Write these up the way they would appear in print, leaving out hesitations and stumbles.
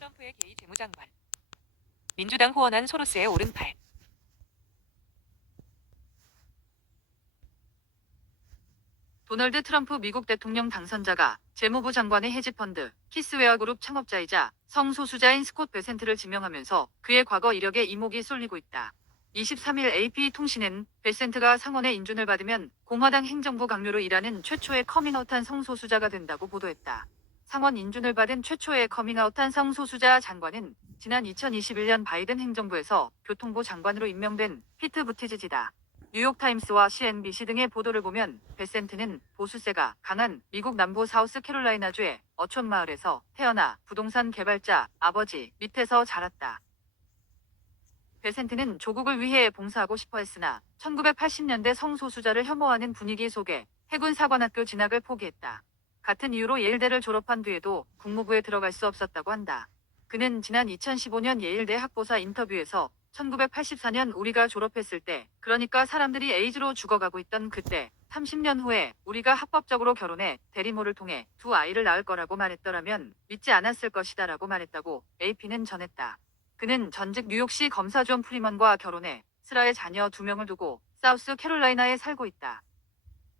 트럼프의 게이 재무장관. 민주당 후원한 소로스의 오른팔. 도널드 트럼프 미국 대통령 당선자가 재무부 장관의 헤지펀드 키스웨어 그룹 창업자이자 성소수자인 스콧 베센트를 지명하면서 그의 과거 이력에 이목이 쏠리고 있다. 23일 AP통신은 베센트가 상원의 인준을 받으면 공화당 행정부 강요로 일하는 최초의 커밍아웃한 성소수자가 된다고 보도했다. 상원 인준을 받은 최초의 커밍아웃한 성소수자 장관은 지난 2021년 바이든 행정부에서 교통부 장관으로 임명된 피트 부티지지다. 뉴욕타임스와 CNBC 등의 보도를 보면 베센트는 보수세가 강한 미국 남부 사우스캐롤라이나주의 어촌 마을에서 태어나 부동산 개발자 아버지 밑에서 자랐다. 베센트는 조국을 위해 봉사하고 싶어 했으나 1980년대 성소수자를 혐오하는 분위기 속에 해군사관학교 진학을 포기했다. 같은 이유로 예일대를 졸업한 뒤에도 국무부에 들어갈 수 없었다고 한다. 그는 지난 2015년 예일대 학보사 인터뷰에서 1984년 우리가 졸업했을 때, 그러니까 사람들이 에이즈로 죽어가고 있던 그때, 30년 후에 우리가 합법적으로 결혼해 대리모를 통해 두 아이를 낳을 거라고 말했더라면 믿지 않았을 것이다라고 말했다고 AP는 전했다. 그는 전직 뉴욕시 검사 존 프리먼과 결혼해 슬아의 자녀 2명을 두고 사우스 캐롤라이나에 살고 있다.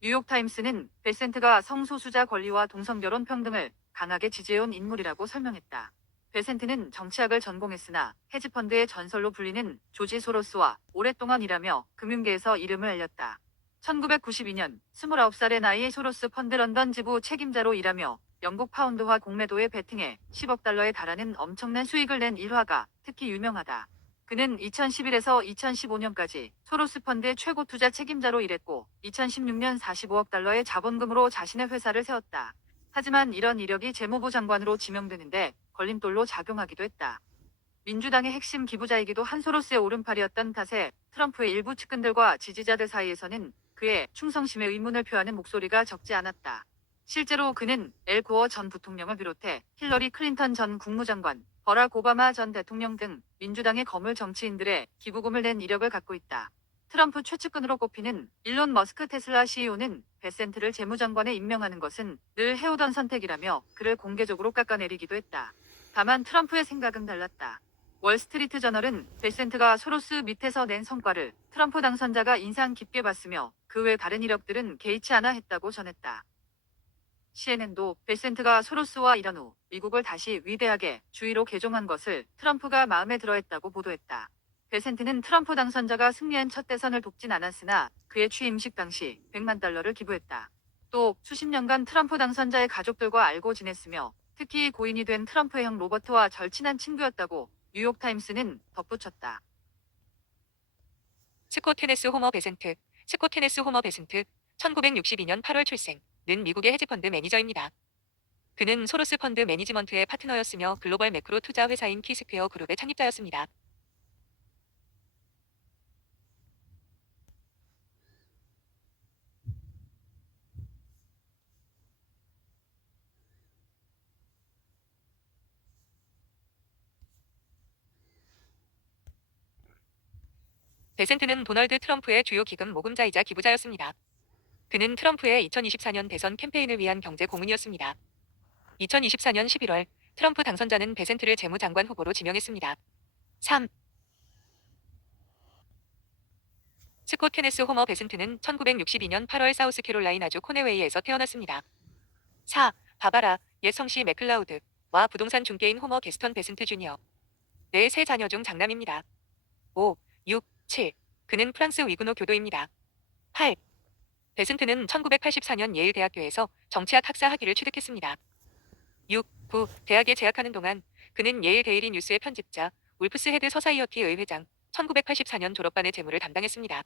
뉴욕타임스는 베센트가 성소수자 권리와 동성결혼 평등을 강하게 지지해온 인물이라고 설명했다. 베센트는 정치학을 전공했으나 헤지펀드의 전설로 불리는 조지 소로스와 오랫동안 일하며 금융계에서 이름을 알렸다. 1992년 29살의 나이에 소로스 펀드 런던 지부 책임자로 일하며 영국 파운드화 공매도에 베팅해 10억 달러에 달하는 엄청난 수익을 낸 일화가 특히 유명하다. 그는 2011에서 2015년까지 소로스 펀드의 최고 투자 책임자로 일했고 2016년 45억 달러의 자본금으로 자신의 회사를 세웠다. 하지만 이런 이력이 재무부 장관으로 지명되는데 걸림돌로 작용하기도 했다. 민주당의 핵심 기부자이기도 한 소로스의 오른팔이었던 탓에 트럼프의 일부 측근들과 지지자들 사이에서는 그의 충성심에 의문을 표하는 목소리가 적지 않았다. 실제로 그는 엘 고어 전 부통령을 비롯해 힐러리 클린턴 전 국무장관, 버락 오바마 전 대통령 등 민주당의 거물 정치인들의 기부금을 낸 이력을 갖고 있다. 트럼프 최측근으로 꼽히는 일론 머스크 테슬라 CEO는 베센트를 재무장관에 임명하는 것은 늘 해오던 선택이라며 그를 공개적으로 깎아내리기도 했다. 다만 트럼프의 생각은 달랐다. 월스트리트 저널은 베센트가 소로스 밑에서 낸 성과를 트럼프 당선자가 인상 깊게 봤으며 그 외 다른 이력들은 개의치 않아 했다고 전했다. CNN도 베센트가 소로스와 일한 후 미국을 다시 위대하게 주의로 개종한 것을 트럼프가 마음에 들어했다고 보도했다. 베센트는 트럼프 당선자가 승리한 첫 대선을 돕진 않았으나 그의 취임식 당시 100만 달러를 기부했다. 또 수십 년간 트럼프 당선자의 가족들과 알고 지냈으며 특히 고인이 된 트럼프의 형 로버트와 절친한 친구였다고 뉴욕타임스는 덧붙였다. 스콧 테네스 호머 베센트. 스콧 테네스 호머 베센트, 1962년 8월 출생, 는 미국의 헤지펀드 매니저입니다. 그는 소로스 펀드 매니지먼트의 파트너였으며 글로벌 매크로 투자 회사인 키스퀘어 그룹의 창립자였습니다. 베센트는 도널드 트럼프의 주요 기금 모금자이자 기부자였습니다. 그는 트럼프의 2024년 대선 캠페인을 위한 경제 고문이었습니다. 2024년 11월 트럼프 당선자는 베센트를 재무장관 후보로 지명했습니다. 3. 스콧 테네스 호머 베센트는 1962년 8월 사우스캐롤라이나주 코네웨이에서 태어났습니다. 4. 바바라, 옛 성씨 맥클라우드와 부동산 중개인 호머 게스턴 베센트 주니어. 네 세 자녀 중 장남입니다. 5. 6. 7. 그는 프랑스 위구노 교도입니다. 8. 베센트는 1984년 예일 대학교에서 정치학 학사 학위를 취득했습니다. 6. 9. 대학에 재학하는 동안 그는 예일 데일리 뉴스의 편집자, 울프스 헤드 서사이어티의 회장, 1984년 졸업반의 재무를 담당했습니다.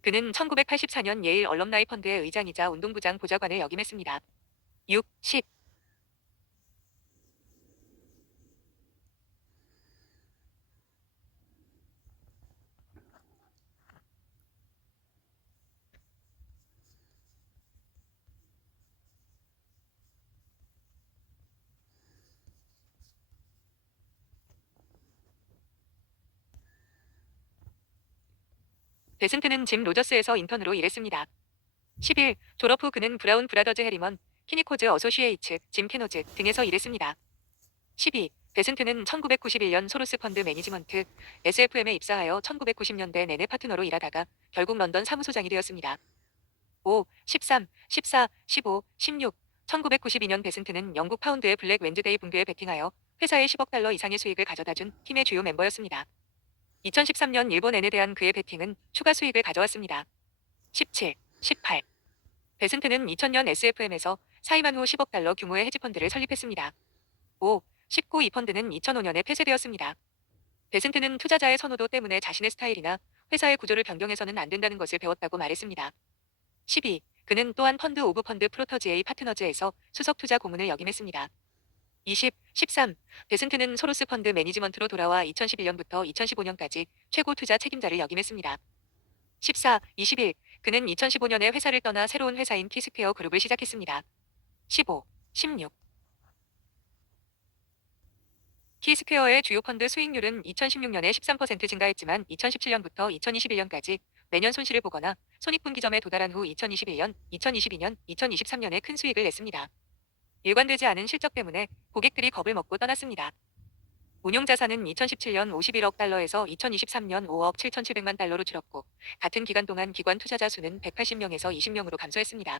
그는 1984년 예일 얼럼나이 펀드의 의장이자 운동부장 보좌관을 역임했습니다. 6. 10. 베센트는 짐 로저스에서 인턴으로 일했습니다. 11. 졸업 후 그는 브라운 브라더즈 해리먼, 키니코즈 어소시에이츠, 짐 캐노즈 등에서 일했습니다. 12. 베슨트는 1991년 소로스 펀드 매니지먼트 SFM에 입사하여 1990년대 내내 파트너로 일하다가 결국 런던 사무소장이 되었습니다. 5, 13, 14, 15, 16. 1992년 베슨트는 영국 파운드의 블랙 웬즈데이 분규에 베팅하여 회사에 10억 달러 이상의 수익을 가져다준 팀의 주요 멤버였습니다. 2013년 일본 엔에 대한 그의 베팅은 추가 수익을 가져왔습니다. 17, 18. 베슨트는 2000년 SFM에서 사임한 후 10억 달러 규모의 헤지펀드를 설립했습니다. 5, 19. 이 펀드는 2005년에 폐쇄되었습니다. 베슨트는 투자자의 선호도 때문에 자신의 스타일이나 회사의 구조를 변경해서는 안 된다는 것을 배웠다고 말했습니다. 12. 그는 또한 펀드 오브 펀드 프로터지에이 파트너즈에서 수석 투자 고문을 역임했습니다. 20, 13. 베슨트는 소로스 펀드 매니지먼트로 돌아와 2011년부터 2015년까지 최고 투자 책임자를 역임했습니다. 14, 21. 그는 2015년에 회사를 떠나 새로운 회사인 키스퀘어 그룹을 시작했습니다. 15, 16. 키스퀘어의 주요 펀드 수익률은 2016년에 13% 증가했지만 2017년부터 2021년까지 매년 손실을 보거나 손익분기점에 도달한 후 2021년, 2022년, 2023년에 큰 수익을 냈습니다. 일관되지 않은 실적 때문에 고객들이 겁을 먹고 떠났습니다. 운용 자산은 2017년 51억 달러에서 2023년 5억 7,700만 달러로 줄었고 같은 기간 동안 기관 투자자 수는 180명에서 20명으로 감소했습니다.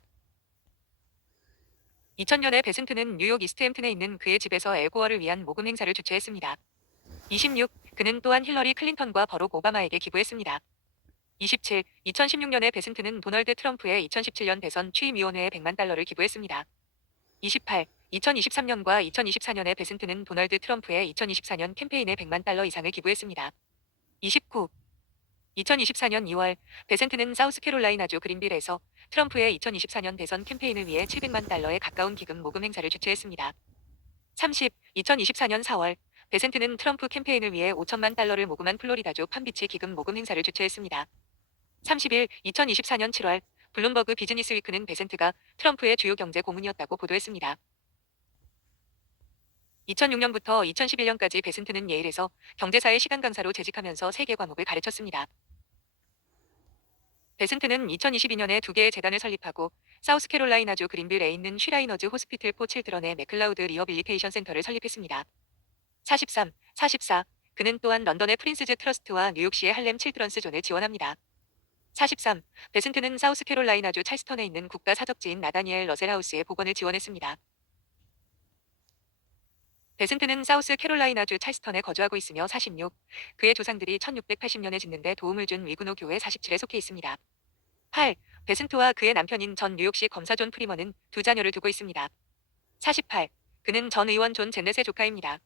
2000년에 베슨트는 뉴욕 이스트햄튼에 있는 그의 집에서 엘고어를 위한 모금 행사를 주최했습니다. 26. 그는 또한 힐러리 클린턴과 버록 오바마에게 기부했습니다. 27. 2016년에 베슨트는 도널드 트럼프의 2017년 대선 취임위원회에 100만 달러를 기부했습니다. 28. 2023년과 2024년에 베슨트는 도널드 트럼프의 2024년 캠페인에 100만 달러 이상을 기부했습니다. 29. 2024년 2월 베센트는 사우스캐롤라이나주 그린빌에서 트럼프의 2024년 대선 캠페인을 위해 700만 달러에 가까운 기금 모금 행사를 주최했습니다. 30. 2024년 4월 베센트는 트럼프 캠페인을 위해 5천만 달러를 모금한 플로리다주 팜비치 기금 모금 행사를 주최했습니다. 31. 2024년 7월 블룸버그 비즈니스 위크는 베센트가 트럼프의 주요 경제 고문이었다고 보도했습니다. 2006년부터 2011년까지 베센트는 예일에서 경제사의 시간 강사로 재직하면서 3개 과목을 가르쳤습니다. 베슨트는 2022년에 2개의 재단을 설립하고 사우스캐롤라이나주 그린빌에 있는 슈라이너즈 호스피틀 포 칠드런의 맥클라우드 리허빌리테이션 센터를 설립했습니다. 43, 44. 그는 또한 런던의 프린스즈 트러스트와 뉴욕시의 할렘 칠드런스 존을 지원합니다. 43. 베슨트는 사우스캐롤라이나주 찰스턴에 있는 국가 사적지인 나다니엘 러셀하우스의 복원을 지원했습니다. 베슨트는 사우스캐롤라이나주 찰스턴에 거주하고 있으며 46. 그의 조상들이 1680년에 짓는데 도움을 준 위그노 교회 47에 속해 있습니다. 8. 베슨트와 그의 남편인 전 뉴욕시 검사 존 프리먼은 2자녀를 두고 있습니다. 48. 그는 전 의원 존 젠넷의 조카입니다.